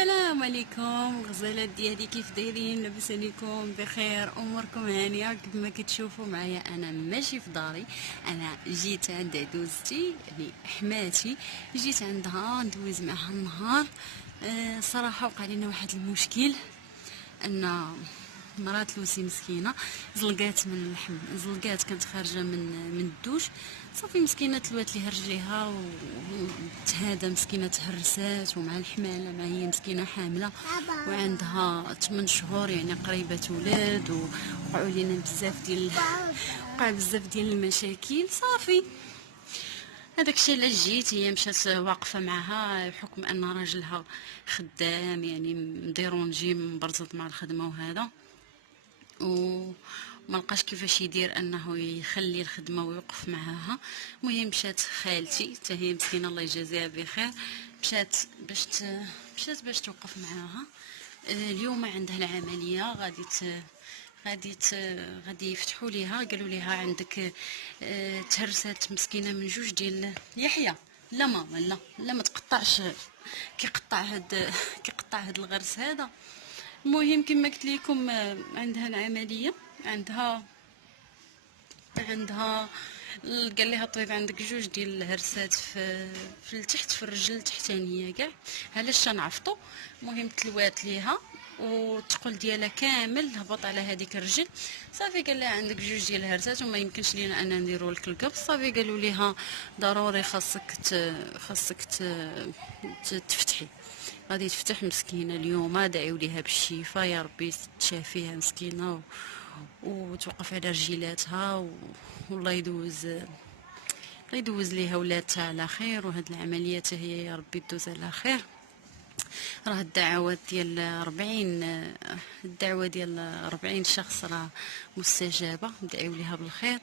السلام عليكم غزالات ديالي، كيف دايرين؟ لاباس عليكم بخير؟ اموركم هانيه؟ كما كتشوفوا معايا انا ماشي في داري، انا جيت عند عدوزتي يعني حماتي، جيت عندها ندوز معها النهار. صراحه وقع لنا واحد المشكل، ان مرات لوسي مسكينه زلقات من اللحم، زلقات كانت خارجه من الدوش. صافي مسكينه تلوات ليها رجليها وتهادى، مسكينه تهرسات ومع الحماله، مع هي مسكينه حامله وعندها 8 شهور يعني قريبه ولاد. وقعوا لينا بزاف ديال وقع بزاف ديال المشاكل. صافي هذاك الشيء علاش جيت، هي مشات واقفه معها بحكم ان راجلها خدام يعني مديرونجي مبرزط مع الخدمه وهذا، وما لقاش كيفاش يدير انه يخلي الخدمه ويوقف معاها. المهم مشات خالتي حتى هي مسكينه الله يجازيها بخير، مشات باش توقف معاها. اليوم عندها العمليه، غادي يفتحوا ليها، قالوا ليها عندك تهرسات مسكينه من جوج ديال يحيى. لا ماما، لا ما تقطعش، كيقطع هاد الغرس هذا. المهم كما قلت لكم عندها العمليه، عندها قال لها الطبيب عندك جوج ديال الهرسات في التحت، في الرجل التحتانيه كاع، علاش تنعفطوا. المهم تلوات ليها والثقل ديالها كامل هبط على هذيك الرجل. صافي قال لها عندك جوج ديال الهرسات وما يمكنش لينا ان نديروا لك القبض. صافي قالوا ليها ضروري تفتحي. غادي تفتح مسكينه اليوم، دعيو ليها بالشفاء يا ربي تشافيها مسكينه وتوقف على رجيلاتها والله يدوز ليها ولادها على خير، وهاد العمليه هي يا ربي تدوز على خير. راه الدعوات ديال 40 الدعوه ديال 40 شخص راه مستجابه، ندعيو ليها بالخير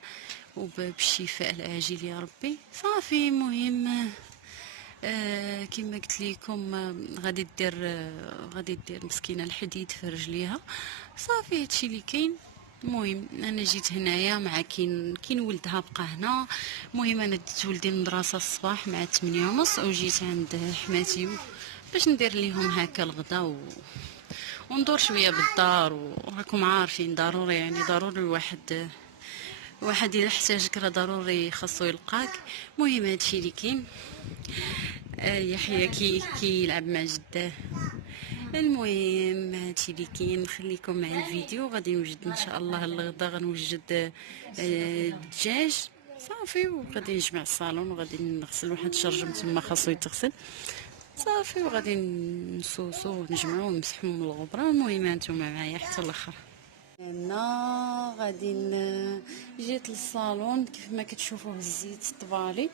وبالشفاء العاجل يا ربي. صافي مهم كما قلت لكم غادي دير مسكينه الحديد في رجليها. صافي هادشي اللي كاين. المهم انا جيت هنايا مع كاين ولدها بقى هنا. المهم انا ديت ولدي المدرسه الصباح مع 8:30 وجيت عند حماتي باش ندير ليهم هكا الغدا وندور شويه بالدار. وراكم عارفين ضروري يعني ضروري واحد الا احتاجك راه ضروري خاصو يلقاك. المهم هادشي اللي كاين. يحيى كي يلعب مع جداه. المهم هادشي اللي كاين، نخليكم مع الفيديو. غادي نوجد ان شاء الله الغدا، غنوجد الدجاج. صافي وغادي نجمع الصالون وغادي نغسل واحد الشرجم تما خاصو يتغسل. صافي وغادي نسوسو ونجمعو ونمسحو من الغبره. المهم هانتوما معايا حتى الاخر. انا جيت للصالون كيف ما كتشوفوا هزيت الطبالي،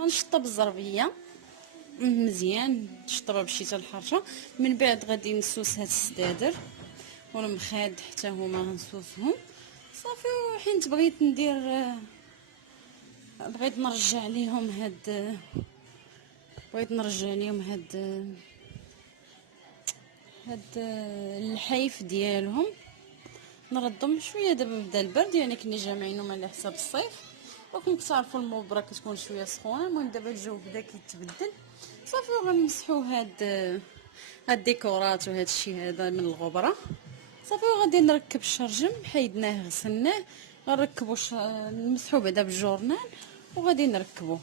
غنشطب الزربيه مزيان، نشطبها بالشيته الحاره. من بعد غادي نسوس هاد السدادر والمخاد حتى هما غنسوسهم. صافي وحين بغيت نرجع ليهم هاد الحيف ديالهم، نردهم شويه. دابا بدا البرد يعني كنا جامعينهم على حساب الصيف، وكم كتعرفوا المبره كتكون شويه سخونه. المهم دابا الجو بدا كيتبدل. صافي وغنمسحوا هاد الديكورات وهاد الشيء هذا من الغبره. صافي وغادي نركب الشرجم، حيدناه غسلناه، غنركبو نمسحو بعدا بالجورنال وغادي نركبوه.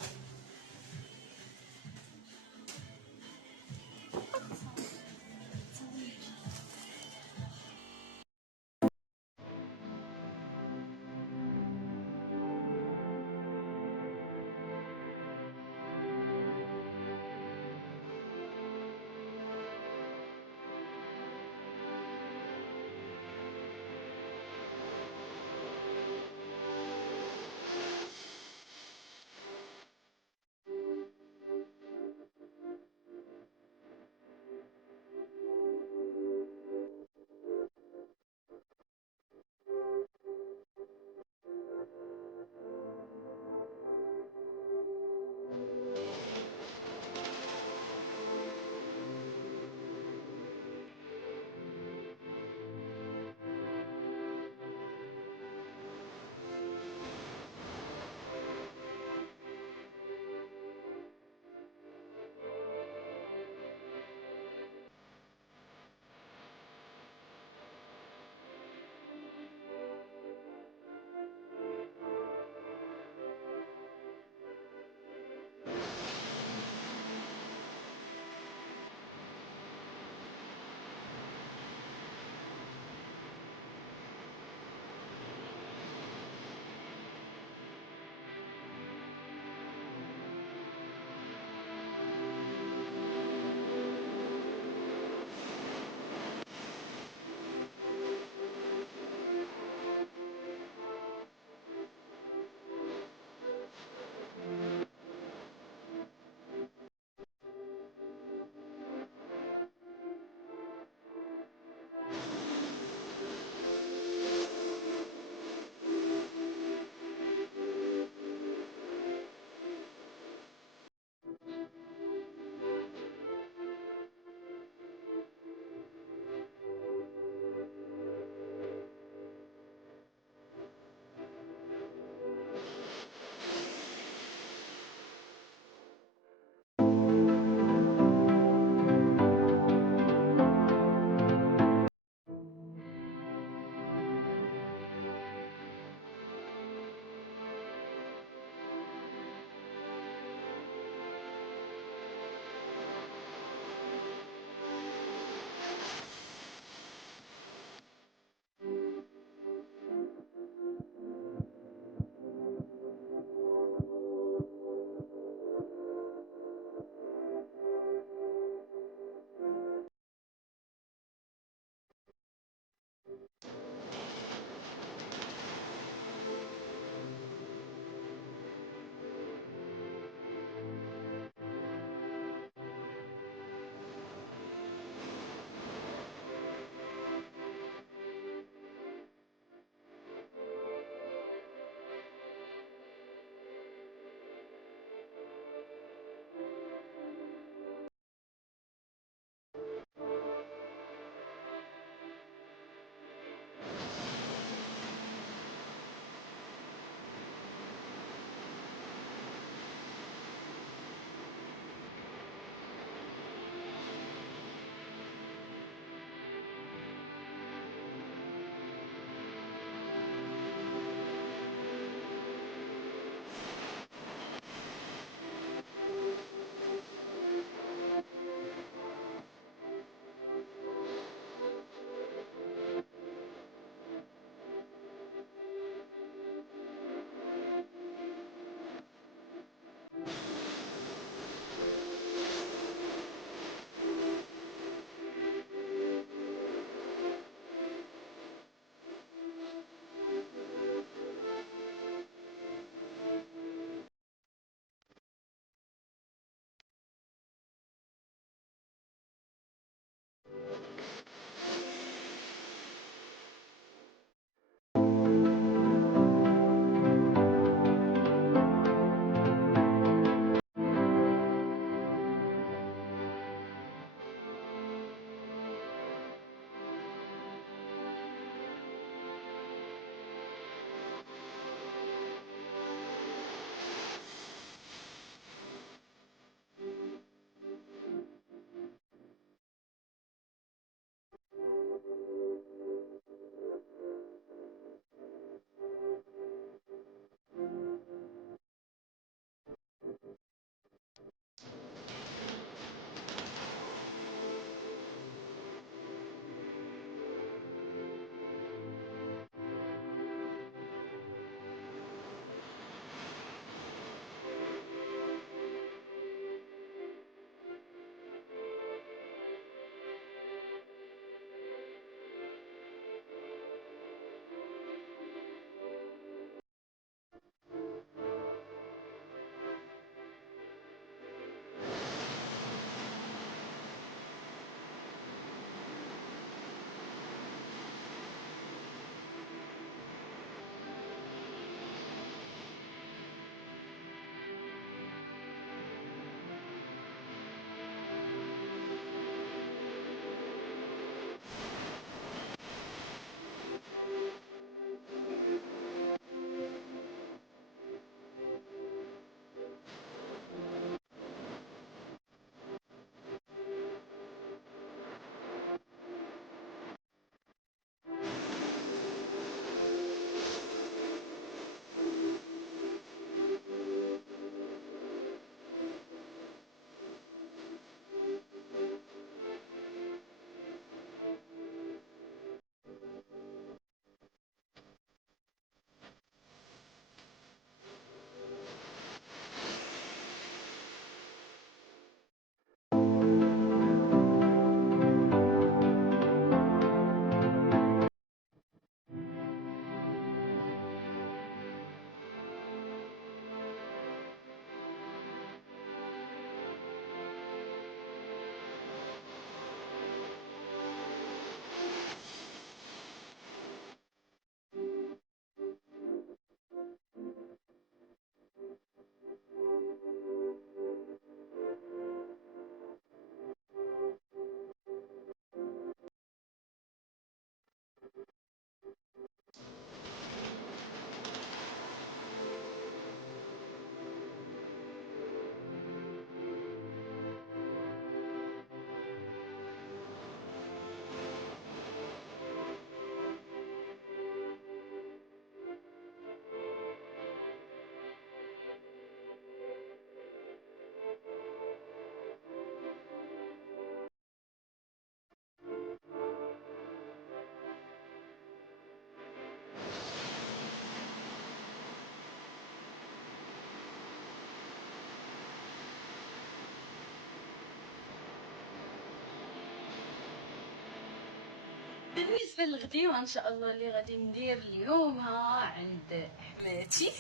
بالنسبه للغديوه ان شاء الله اللي غادي ندير اليوم عند حماتي،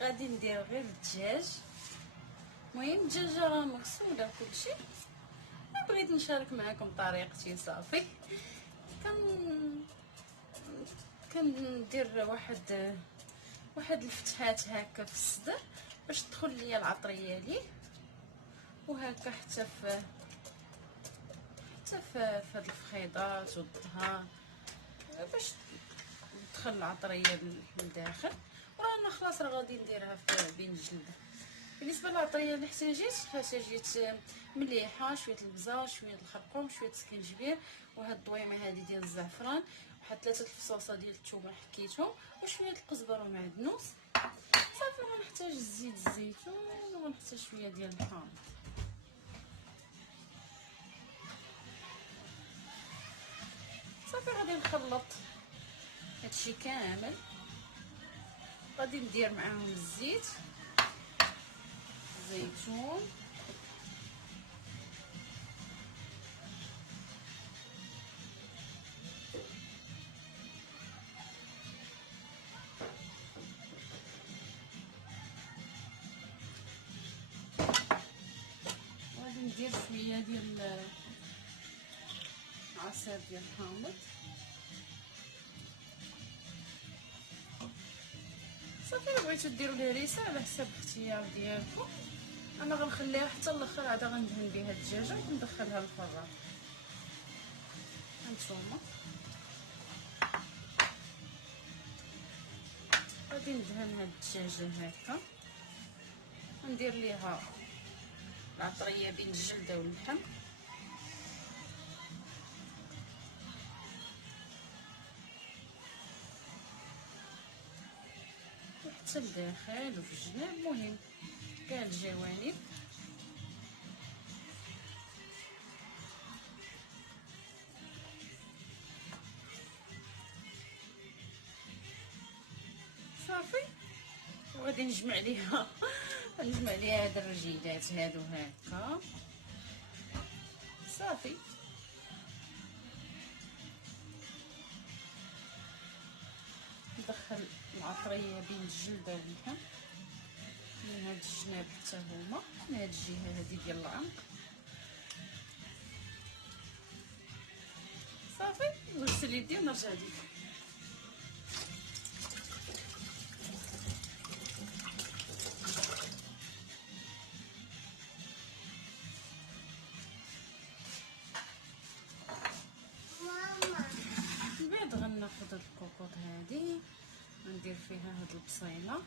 غادي ندير غير الدجاج. المهم الدجاجه راه مغسوله كلشي، بغيت نشارك معكم طريقتي. صافي كندير واحد الفتحات هكا في الصدر باش تدخل ليا العطريه ليه، وهكا حتى في هاد الفخيضات والظهر باش تدخل العطريه للداخل. ورانا خلاص راه غادي نديرها في بين الجلده. بالنسبه للعطريه اللي احتاجيت مليحه، شويه البزار، شويه الخرقوم، شويه السكنجبير، وهاد الضويمه هذه ديال الزعفران، واحد 3 الفصوصه ديال الثومه حكيتهم، وشويه القزبر ومعدنوس. صافي غنحتاج زيت الزيتون، وغنحتاج شويه ديال الحامض. صافي غادي نخلط هادشي كامل، غادي ندير معاهم الزيت، الزيتون، وغادي ندير شويه ديال عصير ديال الحامض. صافي الا بغيتو ديروا ليه ريسه على حساب الاختيار ديالكم. انا غنخليها حتى الاخر، عاد غندهن بها الدجاجه وندخلها للفران. هانتوما غادي ندهن هاد الدجاجه هكا، وندير ليها العطريه بين الجلده واللحم. حتى الداخل وفي الجناب، المهم كاع الجوانب. صافي وغادي نجمع ليها هاد الرجيلات هادو هكا. صافي ندخل العطريه بين الجلده واللحم من هاد الجناب حتى هما، من هاد الجهه هادي ديال العنق. صافي نغسل يدي ونرجع لكم. من بعد غناخد هاد الكوكوط هادي، غندير فيها هاد البصيله،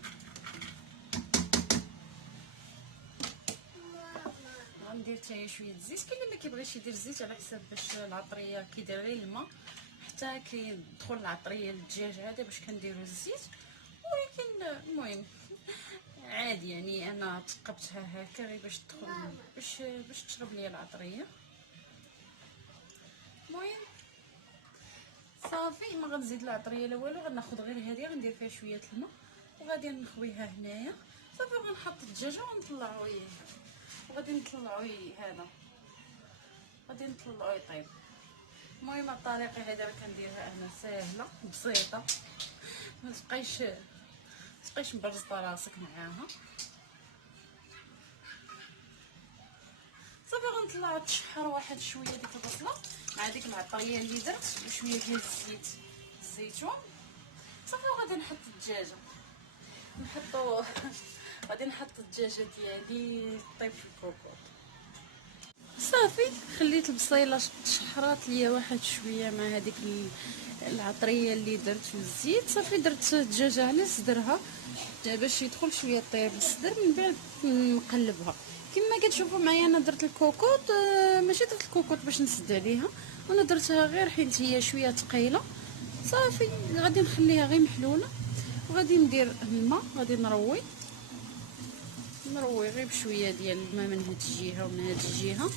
غندير حتى شويه الزيت. كاين اللي ما كيبغيش يدير الزيت على حساب باش العطريه كيدير غير الماء حتى كيدخل العطريه للدجاج هذا باش كنديروا الزيت. ولكن المهم عادي، يعني انا ثقبتها هكا غير باش تدخل باش تشرب ليا العطريه. المهم صافي ما غنزيد العطريه لا والو، غناخذ غير هذه غندير فيها شويه الماء وغادي نخويها هنايا. صافي غنحط الدجاجه ونطلعو وغادي نطلعو هذا، غادي نطلعو يطيب. المهم الطريقه هذه راه كنديرها انا ساهله بسيطه، ما تبقايش مبرزطه راسك معاها. صافي غنطلع تشحر واحد شويه ديك البصله مع ديك العطريه اللي درت وشويه ديال الزيت الزيتون. صافي وغادي نحط الدجاجه، غادي نحط الدجاجه ديالي طيب في الكوكوط. صافي خليت البصيله تشحرات ليا واحد شويه مع هذيك العطريه اللي درت والزيت. صافي درت الدجاجه على صدرها باش يدخل شويه طيب الصدر، من بعد نقلبها كما كتشوفوا معايا. انا درت الكوكوط، ماشي درت الكوكوط باش نسد عليها، انا درتها غير حيت هي شويه ثقيله. صافي غادي نخليها غير محلوله، وغادي ندير الماء، غادي نروي غير بشويه ديال الماء من هاد الجهه ومن هاد الجهه.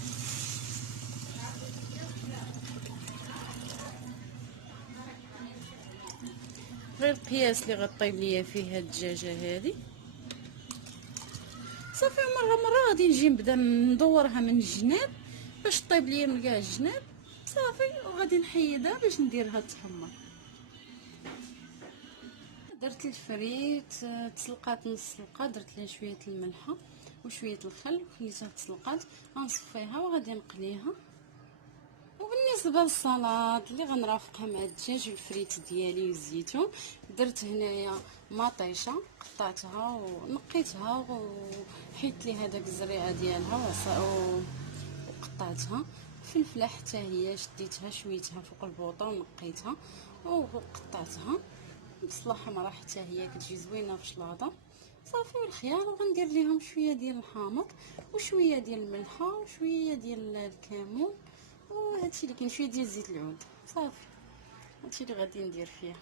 غير القياس اللي غطيب ليا فيه هاد الدجاجه هذه. صافي مره غادي نجي نبدا ندورها من الجناب باش طيب ليا من كاع الجناب. صافي وغادي نحيدها باش نديرها تحمر. درت الفريت تسلقات نص سلقه، درت لها شويه الملحه وشويه الخل وخليتها تسلقات. غنصفيها وغادي نقليها. وبالنسبه للسلطه اللي غنرافقها مع الدجاج والفريت ديالي والزيتون، درت هنايا مطيشه قطعتها ونقيتها وحيت لي هذاك الزريعه ديالها وقطعتها. فلفله حتى هي شديتها شويتها فوق البوطه ونقيتها وقطعتها. بصله حمراء حتى هي كتجي زوينه في الشلاضه. صافي والخيار، وغندير ليهم شويه ديال الحامض وشويه ديال الملحه وشويه ديال الكمون وهادشي اللي كاين، شويه ديال زيت العود. صافي هادشي اللي غادي ندير فيها.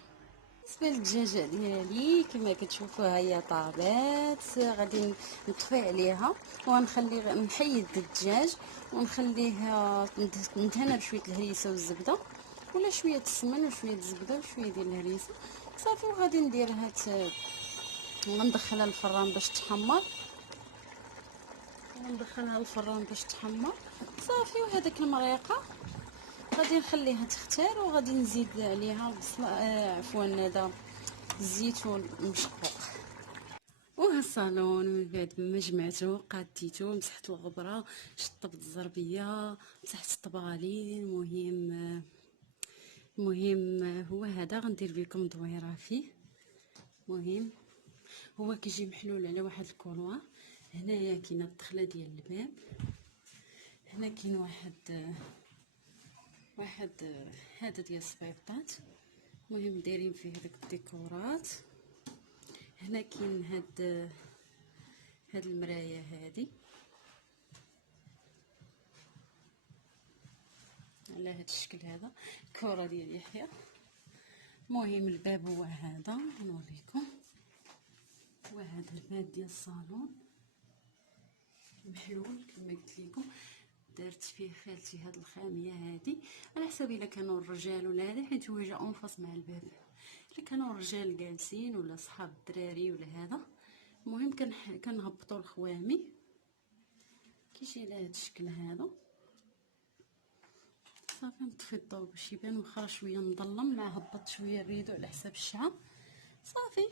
بالنسبه للدجاجه ديالي كما كتشوفوها هي طابات، غادي نطفي عليها ونخلي نحيد الدجاج ونخليها ندهنها بشويه الهريسه والزبده ولا شويه السمن وشويه الزبده وشويه ديال الهريسه. صافي وغادي نديرها غندخلها للفران باش تحمر. صافي وهذاك المريقه غادي نخليها تختار وغادي نزيد عليها بصل عفوا هذا الزيتون مشقوق. وها الصالون من بعد ما جمعته قاديته، مسحت الغبره، شطبت الزربيه، مسحت الطبالين. المهم هو هذا غندير بكم دويره فيه. مهم هو كيجي محلول على واحد الكولوار. هنايا كاينه الدخله ديال الباب، هنا كاين واحد هذا ديال الصبيبطات. المهم دايرين فيه داك الديكورات. هنا كاين هاد المرايه هادي على هاد الشكل هذا، الكره ديال يحيى. المهم الباب هو هذا، نوريكم. وهذا الباب ديال الصالون محلول كما قلت لكم. درت فيه خالتي هاد الخاميه هادي على حسب الا كانوا الرجال ولا هذا، حيت هو جا اونفاس مع الباب. الا كانوا الرجال جالسين ولا صحاب الدراري ولا هذا، المهم كنهبطوا الخوامي كيجي على هاد الشكل هذا. صافي نطفي الضوء باش يبان، واخا شويه مظلم مع هبط شويه الريدو على حساب الشعه. صافي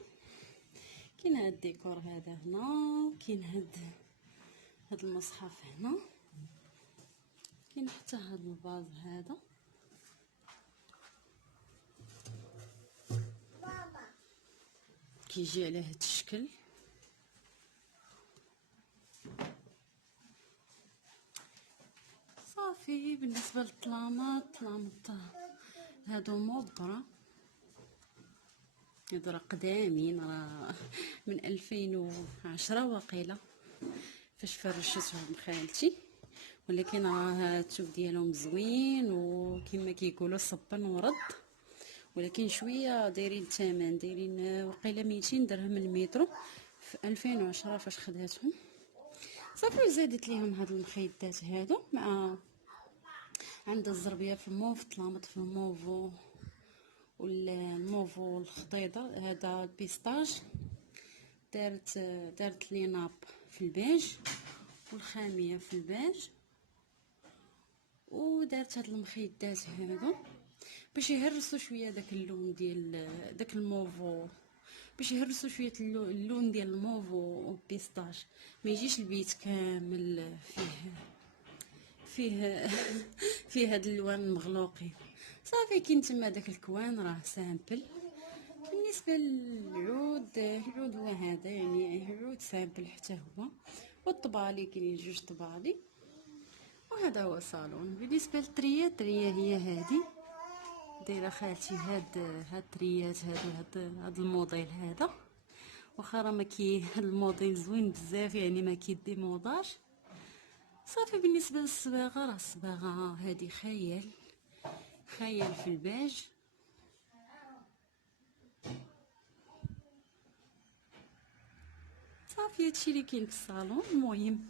كاين هاد الديكور هذا هنا، كاين هاد المصحف هنا، كاين حتى هاد الفاز هذا. كيجي على هاد الشكل. صافي بالنسبه للطلامات هادو مبرة، هادو راه قدامين، راه من 2010 واقيلا فاش فرشتهم خالتي، ولكن راه الثوب ديالهم زوين وكما كيقولوا صبن ورد. ولكن شويه دايرين الثمن، دايرين وقيله 200 درهم المترو في 2010 فاش خداتهم. صافي زادت ليهم هاد المخيدات هادو مع عند الزربيه في الموف، طلامط في الموفو والموفو الخضيضه هذا البيستاج. دارت لي ناب في البيج والخاميه في البيج، ودارت هاد المخيدات هادو باش يهرسوا شويه داك اللون ديال داك الموفو، باش يهرسوا شويه اللون ديال الموفو والبيستاج، ما يجيش البيت كامل فيه فيه هاد الالوان المغلوقين. صافي كاين تما داك الكوان راه سامبل. بالنسبه للعود، العود هو هذا، يعني عود سامبل حتى هو. والطبالي كاينين جوج طبالي. وهذا هو الصالون. بالنسبه للطريات، هي هذه دايره خالتي هاد الطريات هاد الموديل هذا، واخا راه ما هاد الموديل زوين بزاف، يعني ما كيديموضاش. صافي بالنسبه للصباغه، راه الصباغه هذه خيال في الباج. صافي هادشي اللي كاين في الصالون. المهم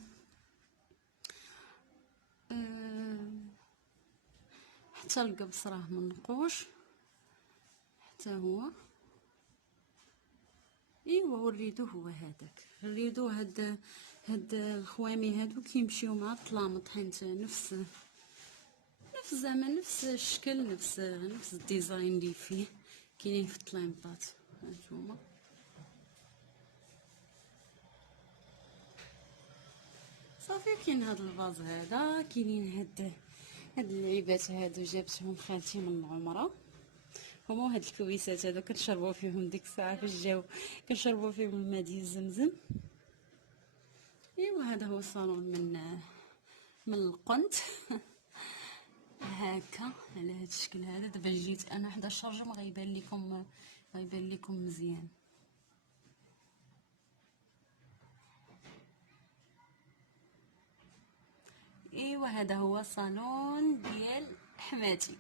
حتى القبص راه منقوش حتى هو. ايوا والريدو هو هذاك الريدو. هاد الخوامي هادو كيمشيو مع الطلامط، حيت نفس نفس زعما نفس الشكل، نفس الديزاين اللي فيه كاينين في الطليمبات. هانتوما صافي. كاين هاد الفاز هذا، كاينين هاد اللعيبات هادو جابتهم خالتي من العمره. هما هاد الكويسات هادو كنشربوا فيهم ديك الساعه في الجو، كنشربوا فيهم الماء ديال زمزم. ايوا هذا هو الصالون من القنت. هكا على هاد الشكل هذا. دابا جيت انا حدا الشرجم غيبان لكم مزيان. ايوا هذا هو الصالون ديال حماتي.